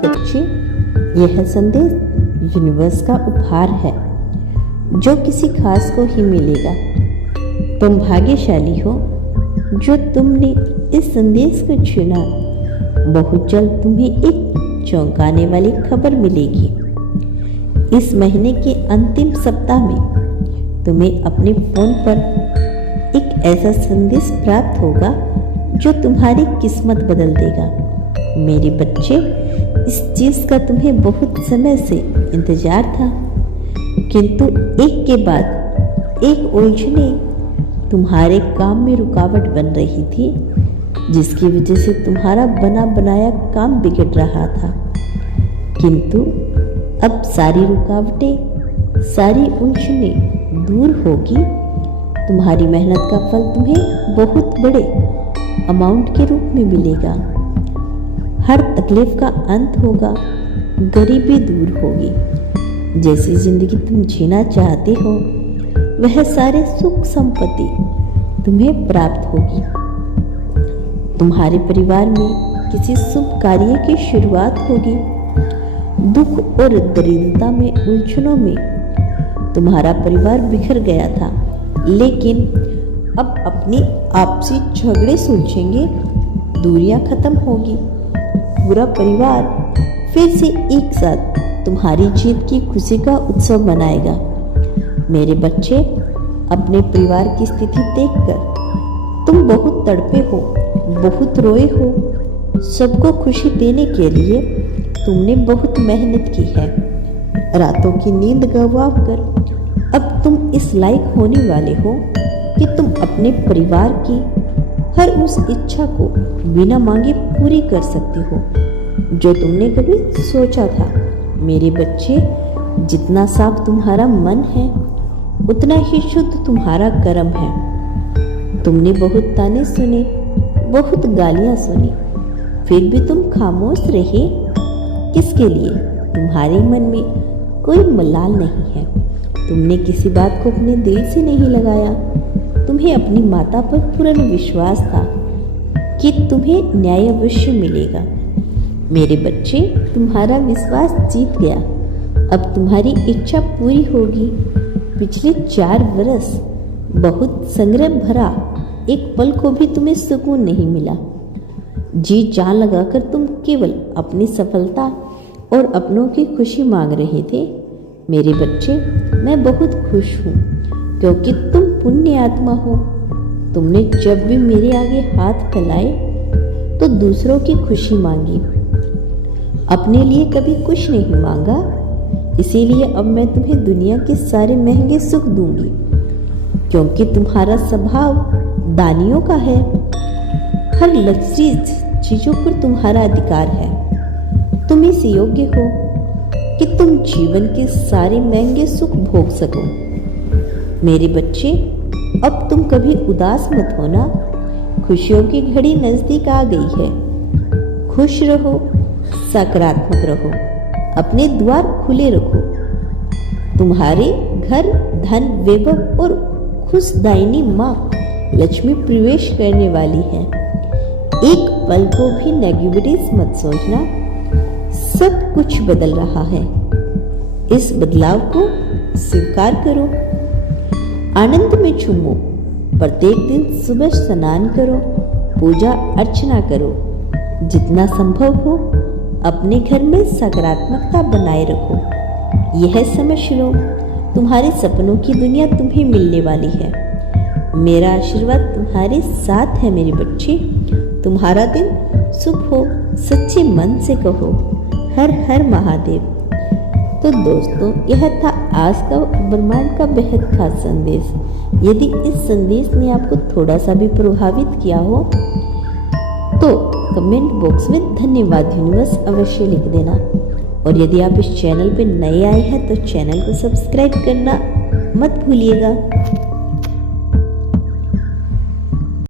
बच्चे, यह संदेश यूनिवर्स का उपहार है जो किसी खास को ही मिलेगा। तुम भाग्यशाली हो जो तुमने इस संदेश को चुना। बहुत जल्द तुम्हें एक चौंकाने वाली खबर मिलेगी। इस महीने के अंतिम सप्ताह में तुम्हें अपने फोन पर एक ऐसा संदेश प्राप्त होगा जो तुम्हारी किस्मत बदल देगा। मेरे बच्चे, इस चीज का तुम्हें बहुत समय से इंतजार था, किंतु एक के बाद एक उलझने तुम्हारे काम में रुकावट बन रही थी, जिसकी वजह से तुम्हारा बना बनाया काम बिगड़ रहा था। किंतु अब सारी रुकावटें, सारी उलझने दूर होगी। तुम्हारी मेहनत का फल तुम्हें बहुत बड़े अमाउंट के रूप में मिलेगा। हर तकलीफ का अंत होगा, गरीबी दूर होगी। जैसी जिंदगी तुम जीना चाहते हो वह सारे सुख संपत्ति तुम्हें प्राप्त होगी। तुम्हारे परिवार में किसी शुभ कार्य की शुरुआत होगी। दुख और दरिद्रता में, उलझनों में तुम्हारा परिवार बिखर गया था, लेकिन अब अपने आपसी झगड़े सुलझेंगे, दूरियां खत्म होगी। पूरा परिवार फिर से एक साथ तुम्हारी जीत की खुशी का उत्सव मनाएगा। मेरे बच्चे, अपने परिवार की स्थिति देखकर तुम बहुत तड़पे हो, बहुत रोए हो। सबको खुशी देने के लिए तुमने बहुत मेहनत की है। रातों की नींद गंवाकर अब तुम इस लायक होने वाले हो कि तुम अपने परिवार की हर उस इच्छा को बिना मांगे पूरी कर सकते हो जो तुमने कभी सोचा था। मेरे बच्चे, जितना साफ तुम्हारा मन है उतना ही शुद्ध तुम्हारा कर्म है। तुमने बहुत ताने सुने, बहुत गालियां सुनी, फिर भी तुम खामोश रहे। किसके लिए? तुम्हारे मन में कोई मलाल नहीं है। तुमने किसी बात को अपने दिल से नहीं लगाया। तुम्हें अपनी माता पर पूर्ण विश्वास था कि तुम्हें न्याय अवश्य मिलेगा। मेरे बच्चे, तुम्हारा विश्वास जीत गया। अब तुम्हारी इच्छा पूरी होगी। पिछले 4 वर्ष बहुत संग्राम भरा एक पल को भी तुम्हें सुकून नहीं मिला। जी जान लगाकर तुम केवल अपनी सफलता और अपनों की खुशी मांग रहे थे। मेरे बच्चे, मैं बहुत खुश हूँ क्योंकि तुम पुण्य आत्मा हो। तुमने जब भी मेरे आगे हाथ फैलाए तो दूसरों की खुशी मांगी, अपने लिए कभी कुछ नहीं मांगा। इसीलिए अब मैं तुम्हें दुनिया के सारे महंगे सुख दूंगी, क्योंकि तुम्हारा स्वभाव दानियों का है। हर लग्जरीज चीजों पर तुम्हारा अधिकार है। तुम इस योग्य हो कि तुम जीवन के सारे महंगे सुख भोग सको। मेरे बच्चे, अब तुम कभी उदास मत होना। खुशियों की घड़ी नजदीक आ गई है। खुश रहो, सकारात्मक रहो, अपने द्वार खुले रखो। तुम्हारे घर धन, वैभव और खुशदायिनी माँ लक्ष्मी प्रवेश करने वाली है। एक पल को भी नेगेटिविटीज मत सोचना। सब कुछ बदल रहा है। इस बदलाव को स्वीकार करो। आनंद में झूमो। प्रत्येक दिन सुबह स्नान करो, पूजा अर्चना करो। जितना संभव हो अपने घर में सकारात्मकता बनाए रखो। यह समझ लो, तुम्हारे सपनों की दुनिया तुम्हें मिलने वाली है। मेरा आशीर्वाद तुम्हारे साथ है मेरे बच्चे। तुम्हारा दिन शुभ हो। सच्चे मन से कहो हर हर महादेव। तो दोस्तों, यह था आज का ब्रह्मांड का बेहद खास संदेश। यदि इस संदेश ने आपको थोड़ा सा भी प्रभावित किया हो तो कमेंट बॉक्स में धन्यवाद यूनिवर्स अवश्य लिख देना। और यदि आप इस चैनल पर नए आए हैं तो चैनल को सब्सक्राइब करना मत भूलिएगा।